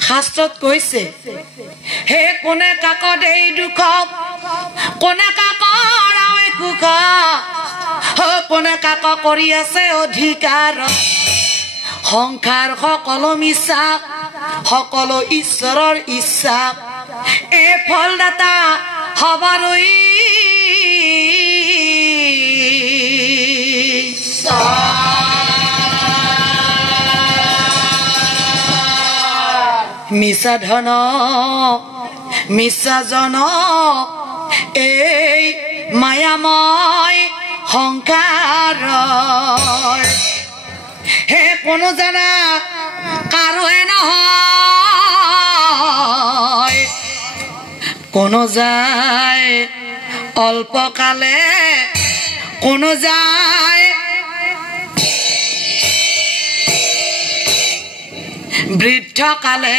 শাস্ত্ৰত কৈছে হে কোনে কাক দেই দুখ কোনে কাকৰ আৱে কুখ কোনে কাক কৰি আছে অধিকাৰ সংসাৰ সকলো মিছা সকলো ঈশ্বৰৰ ইচ্ছা এ ফলদাতা হবাৰই মিছা ধন মিছা জন এই মায়াময় সংসাৰ হে কোনো জানা কাৰোৱে নহয় কোনো যায় অল্পকালে কোনো যায় বৃদ্ধকালে